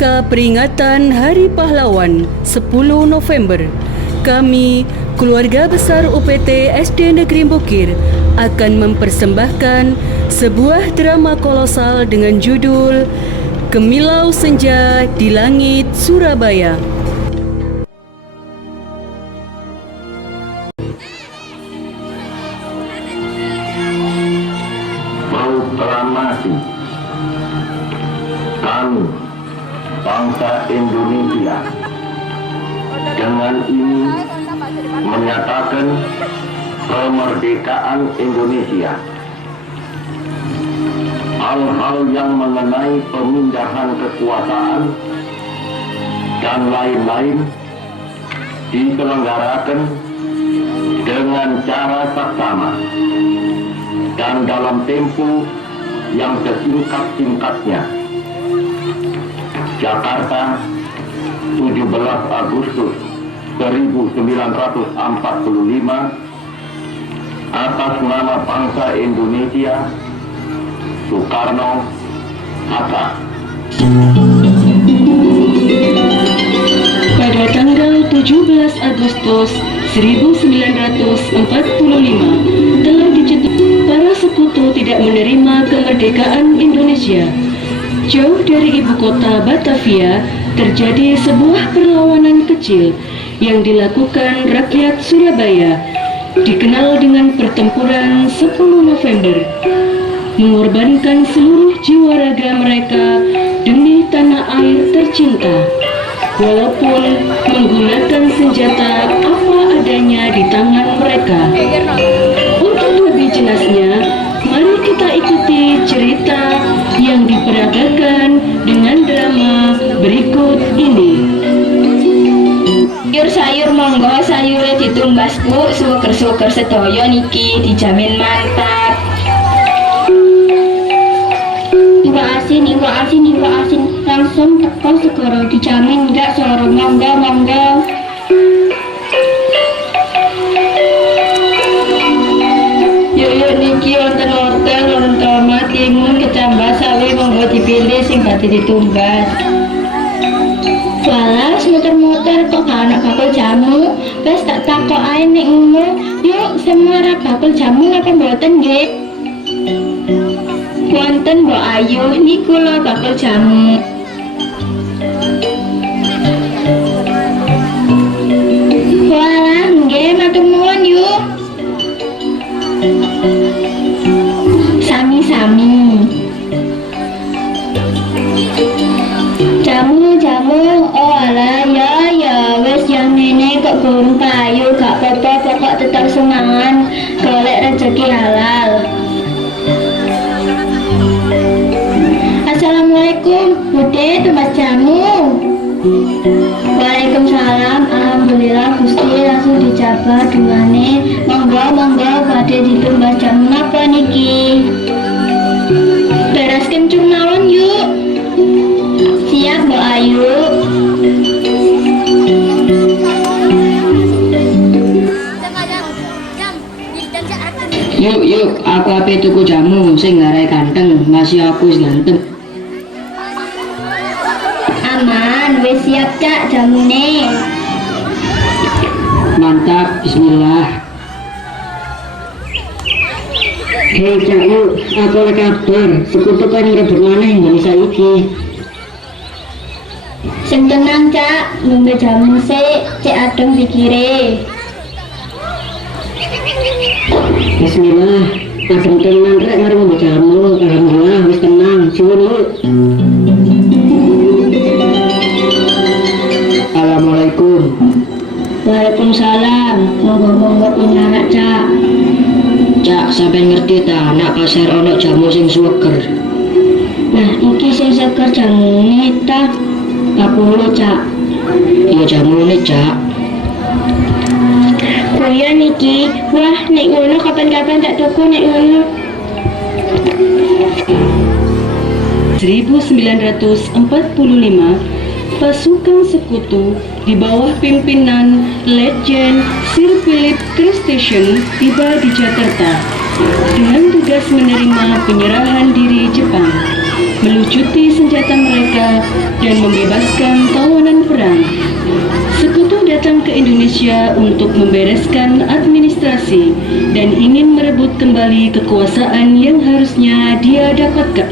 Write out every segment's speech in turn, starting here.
rangka peringatan Hari Pahlawan 10 November, kami, keluarga besar UPT SD Negeri Bukir, akan mempersembahkan sebuah drama kolosal dengan judul Kemilau Senja di Langit Surabaya. Proklamasi kami, bangsa Indonesia, dengan ini menyatakan kemerdekaan Indonesia. Hal-hal yang mengenai pemindahan kekuasaan dan lain-lain diselenggarakan dengan cara saksama dan dalam tempo yang sesingkat-singkatnya. Jakarta, 17 Agustus 1945, atas nama bangsa Indonesia, Soekarno, Hatta. Pada tanggal 17 Agustus 1945 telah dicetuskan para sekutu tidak menerima kemerdekaan Indonesia. Jauh dari ibu kota Batavia terjadi sebuah perlawanan kecil yang dilakukan rakyat Surabaya, dikenal dengan pertempuran 10 November, mengorbankan seluruh jiwa raga mereka demi tanah air tercinta, walaupun menggunakan senjata apa adanya di tangan mereka. Untuk lebih jelasnya, mari kita ikuti cerita yang diperagakan dengan drama berikut ini. Sayur monggo, sayure ditumbasku, suker-suker sedaya niki dijamin mantap. Iwak asin, langsung teko segera dijamin enggak soro, monggo. Yuk niki wonten wortel, wonten tomat, timun, kecambah, sawi monggo dipilih sing badhe ditumbas. Walas muter-muter kok gak ana bakul jamu. Wes tak takok ae nek ngono. Yuk semua ra bakul jamu apa mboten nggih? Wonten Mbok Ayu niku lho bakul jamu. Walah nggih matur nuwun yuk. Sami-sami. Jamu, oh alah ya wes yang nenek kok burung payu gak apa-apa, pokok tetap semangat golek rezeki halal. Assalamualaikum, Bude tumbas jamu. Waalaikumsalam, alhamdulillah Gusti langsung dijabah duane. Monggo badhe ditumbas jamu napa niki? Beres kencung mawon yuk. Siap Mbok Ayu. Yuk, aku ape tuku jamu sing ngarai ganteng, masih aku wis ganteng. Aman, wis siap Cak jamune. Mantap, bismillah. Hei Cak, yuk, aku ada kabar, sekutu kan ngerebut maneh Indonesia iki. Sing tenang Cak, ngombe jamu sik, cek adem pikire. Bismillah, adem tenan rek mari ngombe jamu, alhamdulillah wis tenang, suwun yuk. Assalamualaikum. Waalaikumsalam, monggo pinarak Cak. Cak, sampeyan ngerti ta, nak pasar ono jamu sing suweger. Nah, iki sing seger jamune ta. 40 Cak. Ya jamune Cak. Kuya niki, wah nek ngono kapan-kapan tak tuku nek ngono. 1945, pasukan sekutu di bawah pimpinan Letjen Sir Philip Christensen tiba di Jakarta dengan tugas menerima penyerahan diri Jepang. melucuti senjata mereka, dan membebaskan tawanan perang. Sekutu datang ke Indonesia untuk membereskan administrasi dan ingin merebut kembali kekuasaan yang harusnya dia dapatkan.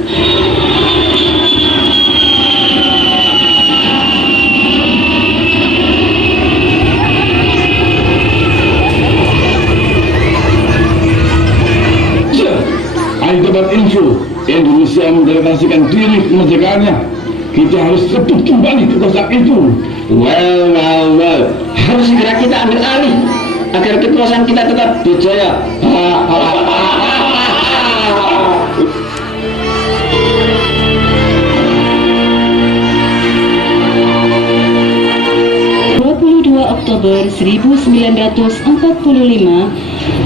Ayo dapat info, Indonesia mendeklarasikan diri kemerdekaannya. Kita harus rebut kembali kekuasaan itu. Well. Harus segera kita ambil alih agar kekuasaan kita tetap berjaya. 22 Oktober 1945,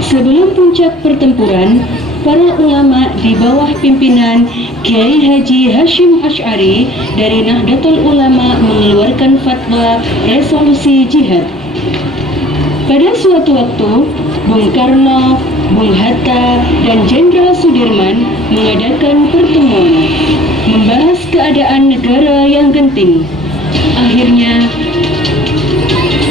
sebelum puncak pertempuran, para ulama di bawah pimpinan Kiai Haji Hashim Asy'ari dari Nahdlatul Ulama mengeluarkan fatwa resolusi jihad. Pada suatu waktu, Bung Karno, Bung Hatta, dan Jenderal Sudirman mengadakan pertemuan, membahas keadaan negara yang genting. Akhirnya,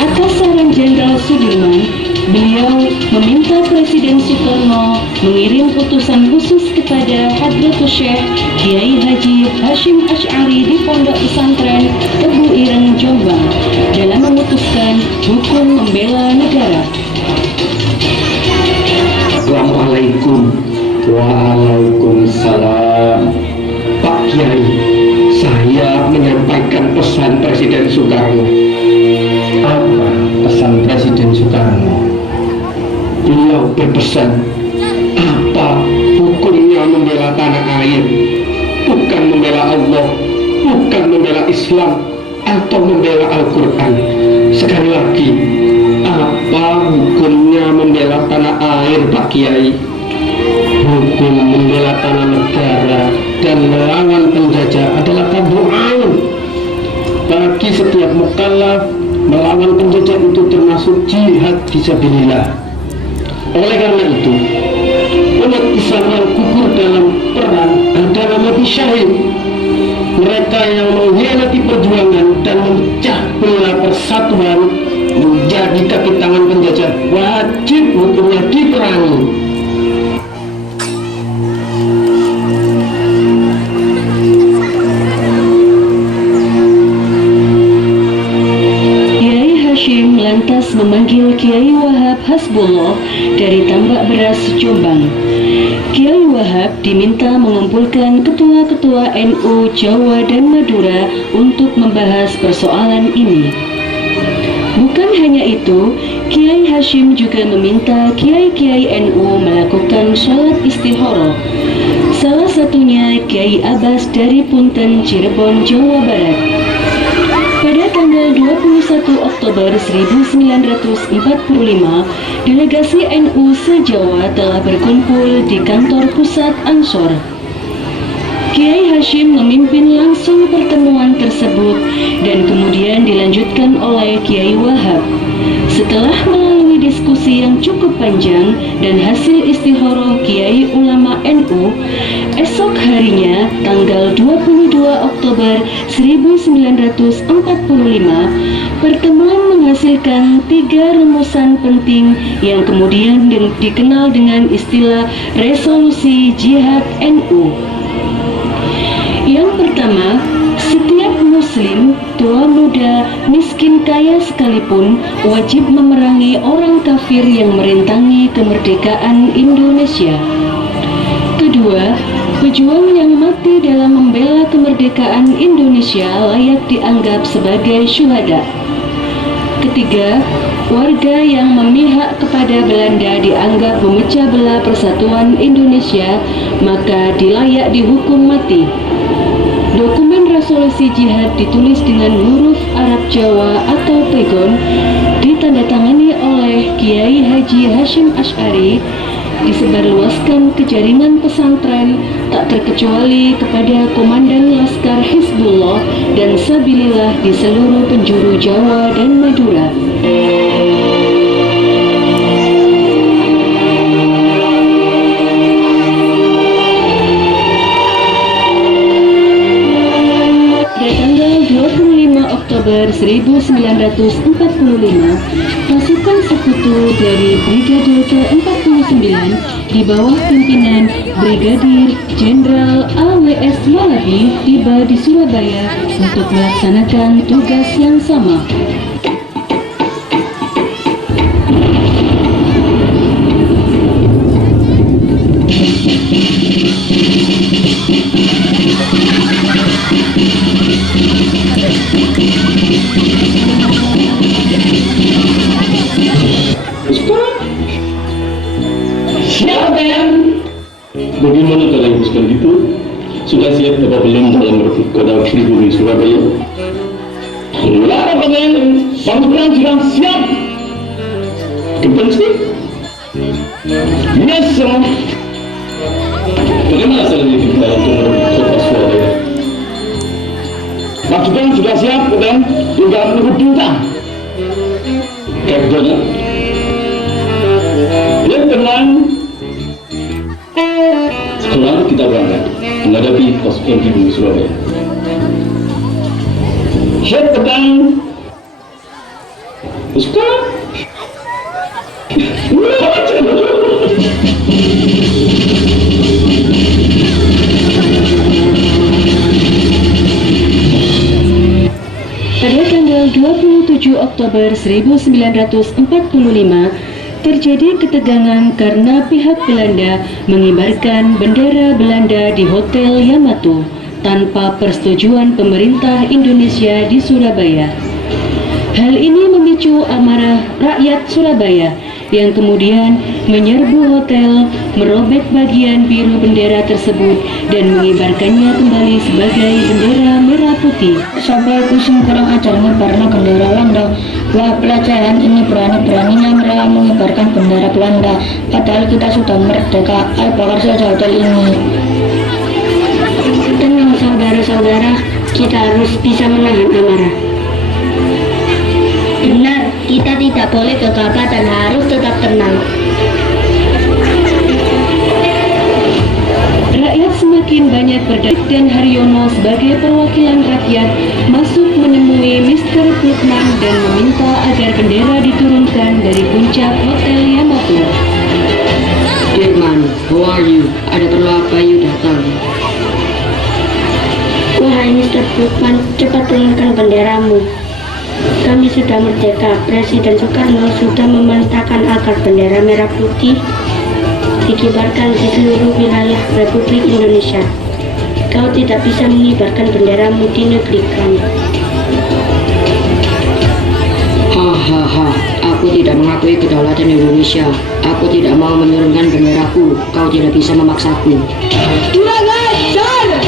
atas saran Jenderal Sudirman, beliau meminta Presiden Soekarno mengirim utusan khusus kepada Hadratus Syekh Kiai Haji Hashim Asy'ari di Pondok Pesantren Tebu Ireng, Jombang dalam memutuskan hukum membela negara. Assalamualaikum. Waalaikumsalam. Pak Kiai, saya menyampaikan pesan Presiden Soekarno. Apa pesan Presiden Soekarno? Beliau berpesan, apa hukumnya membela tanah air? Bukan membela Allah, bukan membela Islam, atau membela Al-Quran. Sekali lagi, apa hukumnya membela tanah air, Pak Kiai? Hukum membela tanah negara dan melawan penjajah adalah fardu ain. Bagi setiap mukallaf, melawan penjajah itu termasuk jihad fisabilillah. Oleh karena itu, umat Islam yang gugur dalam perang adalah mati syahid. Mereka yang mengkhianati perjuangan dan memecah belah persatuan menjadi kaki tangan penjajah, wajib hukumnya diperangi. Kiai Hashim lantas memanggil Kiai Wahab Hasbullah dari Tambak Beras, Jombang. Kiai Wahab diminta mengumpulkan ketua-ketua NU Jawa dan Madura untuk membahas persoalan ini. Bukan hanya itu, Kiai Hashim juga meminta kiai-kiai NU melakukan sholat istikharah. Salah satunya Kiai Abbas dari Punten, Cirebon, Jawa Barat. Pada tanggal 21 Oktober 1945, delegasi NU se-Jawa telah berkumpul di kantor pusat Ansor. Kiai Hashim memimpin langsung pertemuan tersebut dan kemudian dilanjutkan oleh Kiai Wahab. Setelah melalui diskusi yang cukup panjang dan hasil istikharah Kiai Ulama NU, esok harinya tanggal 22 Oktober 1945, pertemuan menghasilkan 3 rumusan penting yang kemudian dikenal dengan istilah resolusi jihad NU. Yang pertama, setiap muslim, tua muda, miskin kaya sekalipun wajib memerangi orang kafir yang merintangi kemerdekaan Indonesia. Kedua, pejuang yang mati dalam membela kemerdekaan Indonesia layak dianggap sebagai syuhada. Ketiga, warga yang memihak kepada Belanda dianggap memecah belah persatuan Indonesia, maka dilayak dihukum mati. Dokumen resolusi jihad ditulis dengan huruf Arab Jawa atau pegon, ditandatangani oleh Kiai Haji Hashim Asy'ari, disebarluaskan ke jaringan pesantren, tak terkecuali kepada Komandan Laskar Hizbullah dan Sabilillah di seluruh penjuru Jawa dan Madura. Oktober 1945, pasukan sekutu dari Brigade ke-49 di bawah pimpinan Brigadir Jenderal AWS Malabi tiba di Surabaya untuk melaksanakan tugas yang sama. Siap, Kapten? Bagaimana kalian pasukan itu? Sudah siap apa belum dalam merebut kota pribumi Surabaya? Sudah, Kapten. Pasukan sudah siap. Kapten sih? Yes, sir. Bagaimana caranya kita untuk merebut kota Surabaya? Pasukan sudah siap, Kapten. Tinggal menunggu perintah. Kapten, ya tenang. Sekarang kita berangkat menghadapi pasukan pribumi Surabaya. Siap, Kapten. Pasukan. Pada tanggal 27 Oktober 1945, terjadi ketegangan karena pihak Belanda mengibarkan bendera Belanda di Hotel Yamato tanpa persetujuan pemerintah Indonesia di Surabaya. Hal ini memicu amarah rakyat Surabaya yang kemudian menyerbu hotel, merobek bagian biru bendera tersebut dan mengibarkannya kembali sebagai bendera merah putih. Sampai pusing kurang ajar mengibarkan bendera Belanda. Wah, pelecehan ini berani-beraninya mereka mengibarkan bendera Belanda. Padahal kita sudah merdeka. Ayo bakar saja hotel ini. Tenang saudara-saudara, kita harus bisa menahan amarah. Benar, kita tidak boleh gegabah dan harus tetap tenang. Rakyat semakin banyak berdamai dan Haryono sebagai perwakilan rakyat masuk menemui Mr. Putman dan meminta agar bendera diturunkan dari puncak Hotel Yamato. Dirman, who are you? Ada perlu apa you datang? Wahai Mr. Putman, cepat turunkan benderamu. Kami sudah merdeka. Presiden Soekarno sudah memerintahkan agar bendera merah putih dikibarkan di seluruh wilayah Republik Indonesia. Kau tidak bisa mengibarkan benderamu di negeri kami. Hahaha, aku tidak mengakui kedaulatan Indonesia. Aku tidak mau menurunkan benderaku. Kau tidak bisa memaksaku. Kurang ajar!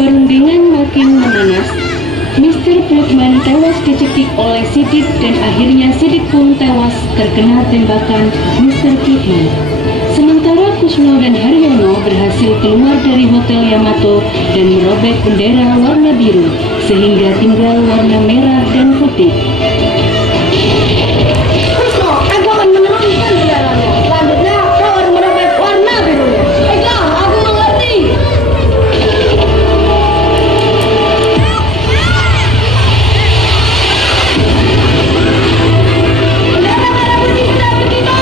Perundingan makin memanas. Mr. Putman tewas dicekik oleh Sidik dan akhirnya Sidik pun tewas terkena tembakan Mr. Putman. Sementara Kusno dan Haryono berhasil keluar dari Hotel Yamato dan merobek bendera warna biru sehingga tinggal warna merah dan putih. Kusno, aku akan menurunkan benderanya. Selanjutnya, kau harus merobek warna birunya. Baiklah, aku mengerti. Bendera merah putih sudah berkibar.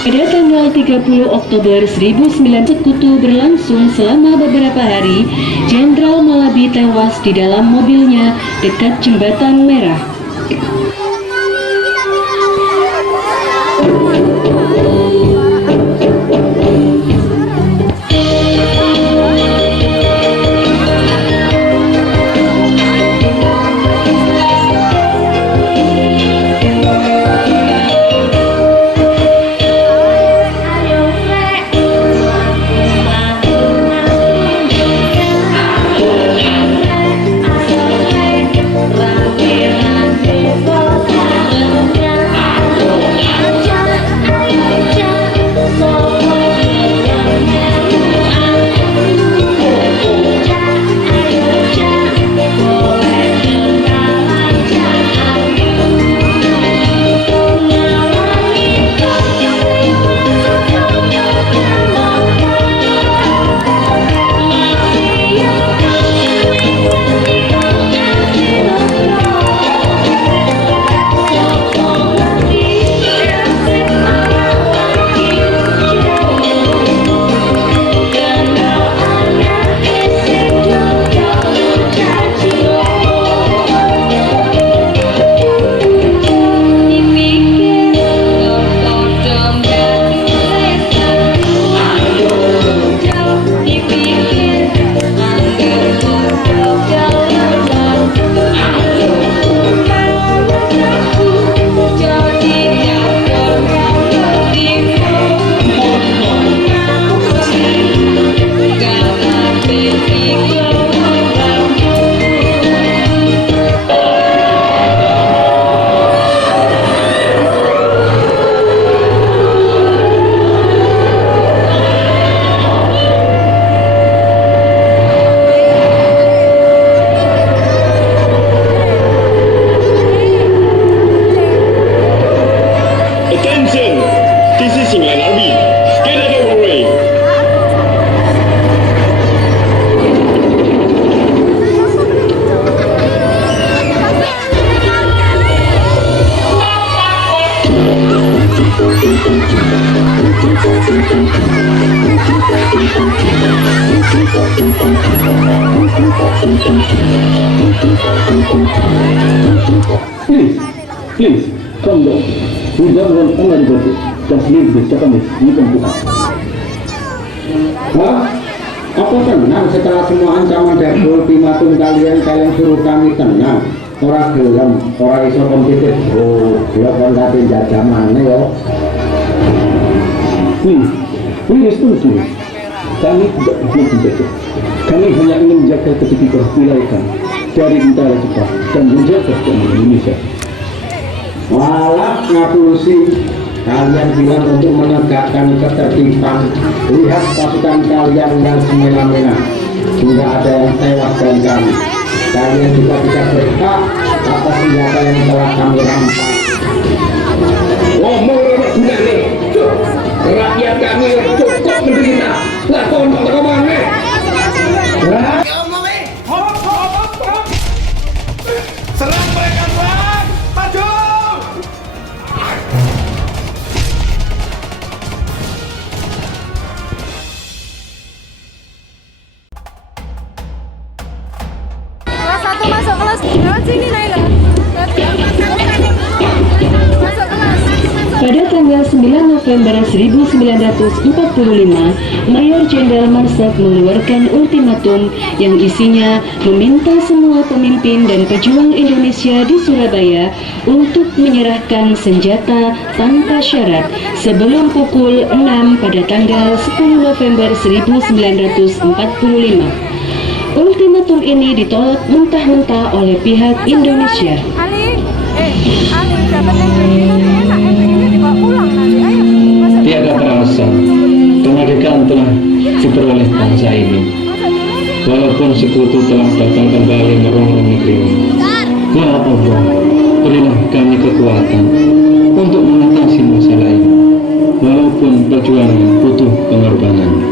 Pada tanggal 30 Oktober 1900 sekutu berlangsung selama beberapa hari. Jenderal Malabi tewas di dalam mobilnya dekat Jembatan Merah. Please, calm down. We don't want anybody. Just leave this Japanese. You can do that. Hah? Apa tenang setelah semua ancaman dan ultimatum kalian suruh kami tenang? Orang gelem, orang iso kompetitif. Oh, dia kon kate jajah mana yo? Please tunggu. Kami tidak ingin menjaga. Kami hanya ingin menjaga ketika wilayah dari antara Jepang dan menjaga keamanan Indonesia. Malah ngapusi. Kalian bilang untuk menegakkan ketertiban. Lihat pasukan kalian yang semena-mena. Tidak ada yang tewas dan kami. Kalian juga bisa berhak atas senjata yang telah kami rampas. Ngomong orang guna nih. Rakyat kami cukup menderita. Lakon tak mana? Serang mereka, serang! Maju! Kelas 1 masuk kelas. Lewat sini, Naila. Masuk kelas. Pada tanggal 9 November 1945, Mayor Jenderal Marsad mengeluarkan ultimatum yang isinya meminta semua pemimpin dan pejuang Indonesia di Surabaya untuk menyerahkan senjata tanpa syarat sebelum pukul 6 pada tanggal 10 November 1945. Ultimatum ini ditolak mentah-mentah oleh pihak Indonesia. Ali, Ali, dapat yang begini enak. Yang begini dibawa pulang nanti. Ayo, masuk. Tiada terasa kemerdekaan telah diperoleh bangsa ini. Walaupun sekutu telah datang kembali merongrong negeri ini. Ya Allah, berilah kami kekuatan untuk mengatasi masalah ini. Walaupun perjuangan butuh pengorbanan.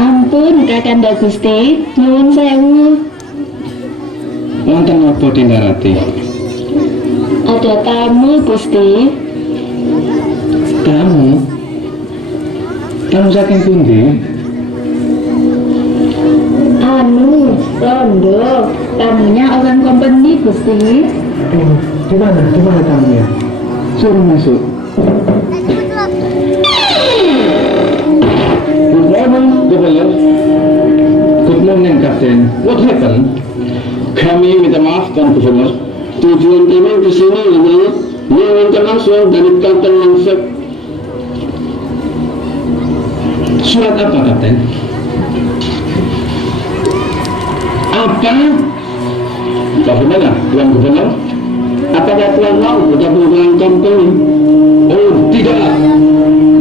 Ampun Kakanda Gusti, nyuwun sewu. Wonten apa Dindarati? Ada tamu Gusti. Tamu? Tamu saking pundi? Anu, Rondo, tamunya orang company Gusti. Oh, gimana tamunya? Suruh masuk. Good morning, Governor. Good morning, Captain. What happened? Kami minta maaf, Tuan Governor. Tujuan kami ke sini adalah menginginkan langsung dari Kapten Langsek. Surat apa, Kapten? Apa? Bagaimana, Tuan Governor? Apakah Tuan mau bergabung dengan company? Oh, tidak.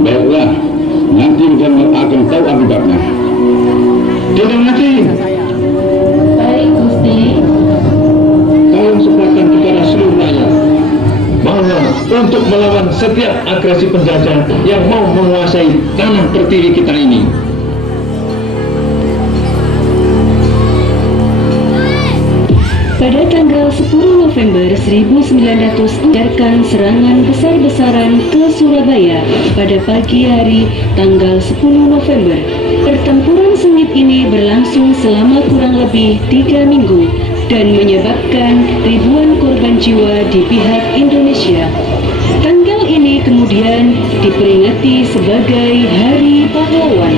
Baiklah, nanti Governor akan tahu akibatnya. Tidak nanti. Baik Gusti. Tolong sebarkan kepada seluruh rakyat bahwa untuk melawan setiap agresi penjajah yang mau menguasai tanah pertiwi kita ini. Pada tanggal 10 November 1900 mengadakan serangan besar-besaran ke Surabaya pada pagi hari tanggal 10 November. Pertempuran sengit ini berlangsung selama kurang lebih 3 minggu dan menyebabkan ribuan korban jiwa di pihak Indonesia. Tanggal ini kemudian diperingati sebagai Hari Pahlawan.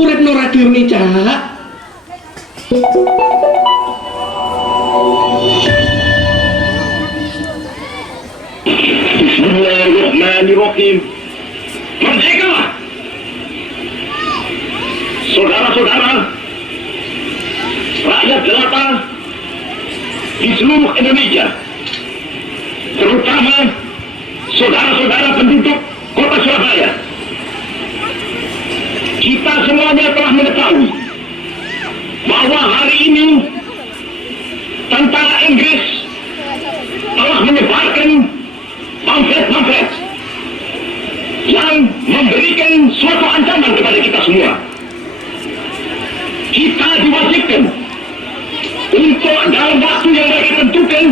Urip no radio ni, Cak. Bismillahirrahmanirrahim. Merdeka! Saudara-saudara, rakyat jelata di seluruh Indonesia, terutama saudara-saudara penduduk kota Surabaya. Kita semuanya telah mengetahui bahwa hari ini tentara Inggris telah menyebarkan pamflet-pamflet yang memberikan suatu ancaman kepada kita semua. Kita diwajibkan untuk dalam waktu yang mereka tentukan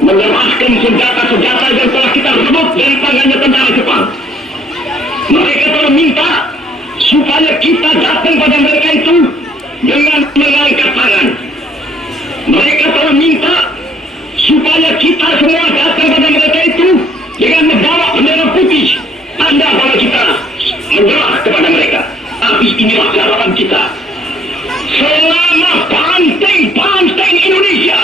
menyerahkan senjata-senjata yang telah kita rebut dari tangannya tentara Jepang. Mereka telah minta supaya kita datang pada mereka itu dengan mengangkat tangan. Mereka telah minta supaya kita semua datang pada mereka itu dengan membawa bendera putih, tanda bahwa kita menyerah kepada mereka. Tapi inilah garapan kita. Selama banteng-banteng Indonesia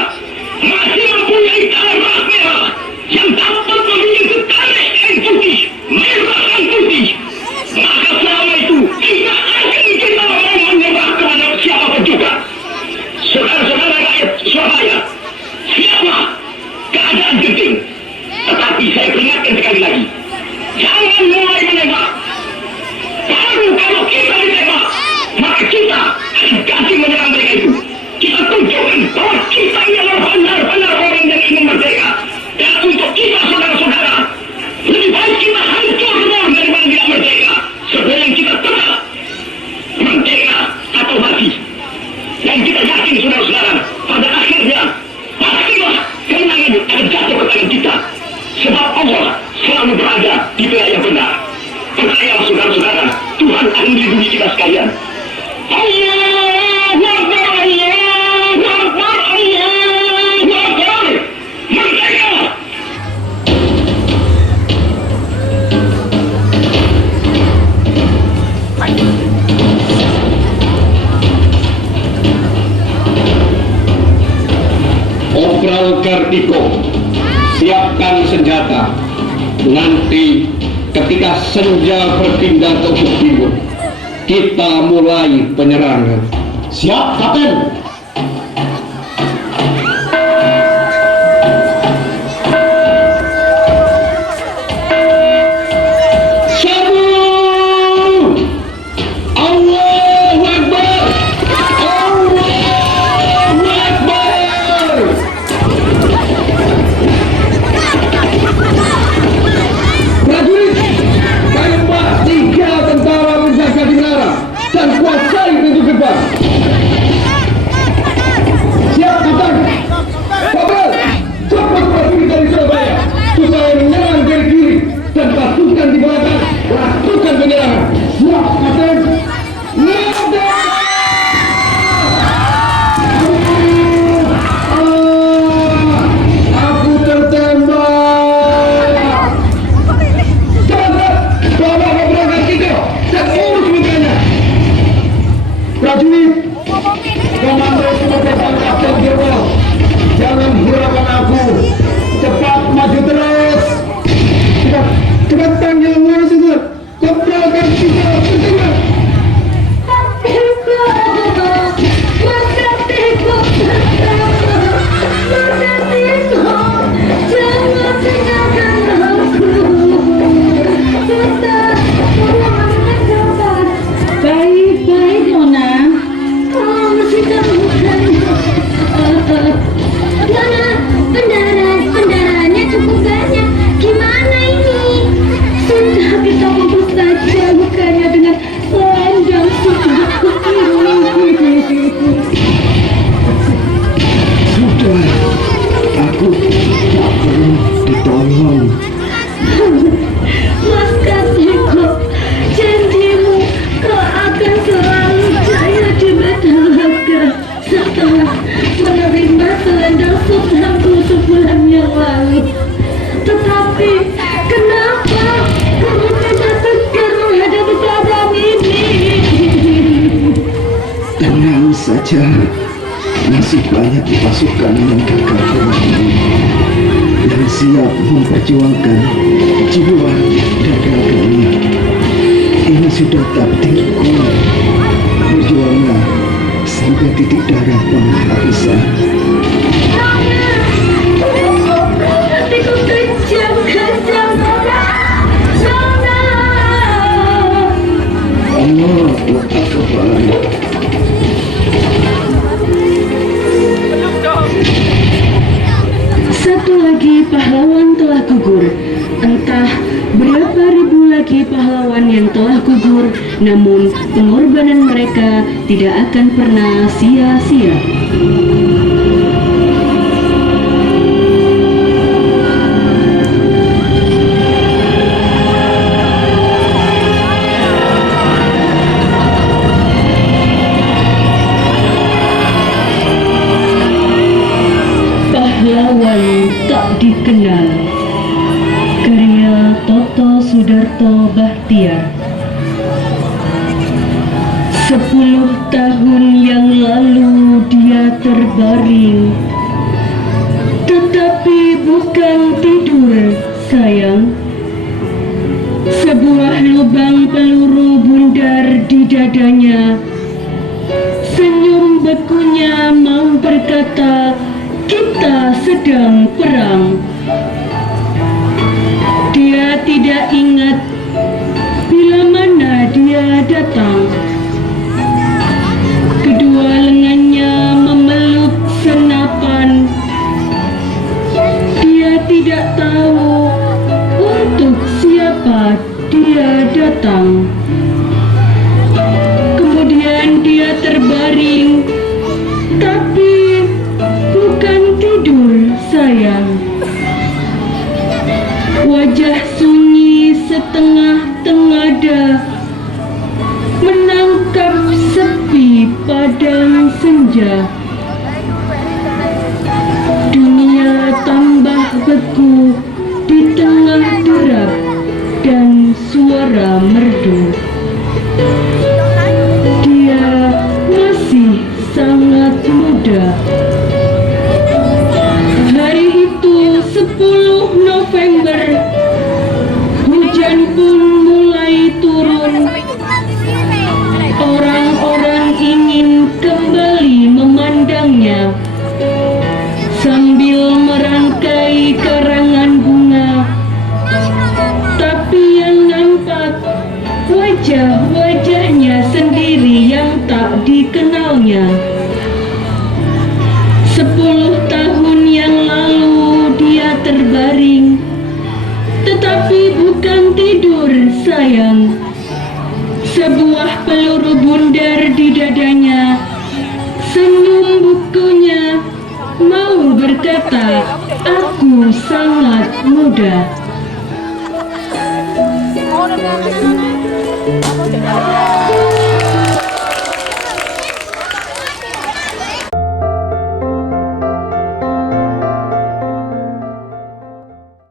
masih mempunyai darah merah yang dapat memiliki tarik yang putih, merah dan putih, maka selama itu tidak akan kita mau menyerah kepada siapapun juga. Saudara-saudara rakyat Surabaya, siaplah keadaan genting. Tetapi saya peringatkan sekali lagi, jangan mulai menembak. Baru kalau kita ditembak, maka kita akan ganti menyerang mereka itu. Kita tunjukkan bahwa kita ini adalah benar-benar orang yang ingin merdeka. Dan untuk kita saudara-saudara, lebih baik kita hancur semua daripada tidak merdeka. Sebelum kita tetap merdeka atau mati. Dan kita yakin saudara-saudara, pada akhirnya pastilah kemenangan akan jatuh ke tangan kita. Sebab Allah selalu berada di pihak yang benar. Percayalah saudara-saudara, Tuhan akan melindungi kita sekalian. Allahu Akbar, Allahu Akbar, Allahu Akbar. Merdeka! Opral Kartiko, siapkan senjata. Nanti ketika senja berpindah ke ufuk timur, kita mulai penyerangan. Siap, Kapten. saja masih banyak pasukan yang gagal berani yang siap memperjuangkan jiwa dan raganya. Ini sudah takdirku. Berjuanglah sampai titik darah penghabisan. Satu lagi pahlawan telah gugur. Entah berapa ribu lagi pahlawan yang telah gugur, namun pengorbanan mereka tidak akan pernah sia-sia. Pahlawan tak dikenal. Karya Toto Sudarto Bahtiar. 10 tahun yang lalu dia terbaring, tetapi bukan tidur, sayang. Sebuah lubang peluru bundar di dadanya. Senyum bekunya mau berkata, kita sedang perang. Dia tidak ingat bila mana dia datang. Kedua lengannya memeluk senapan. Dia tidak tahu untuk siapa dia datang. Kemudian dia terbaring, tapi bukan tidur, sayang. Wajah sunyi setengah tengada menangkap sepi padang senja. Dunia tambah beku di tengah derap dan suara merdu. Dia masih sangat muda. Hari itu 10 November, hujan pun mulai turun. Orang-orang ingin kembali memandangnya sambil merangkai karangan bunga. Tapi yang nampak wajah-wajahnya sendiri yang tak dikenalnya. 10 tahun yang lalu dia terbaring, tetapi bukan tidur, sayang. Sebuah peluru bundar di dadanya. Senyum bukunya mau berkata, aku sangat muda. Oh, udah berangkat.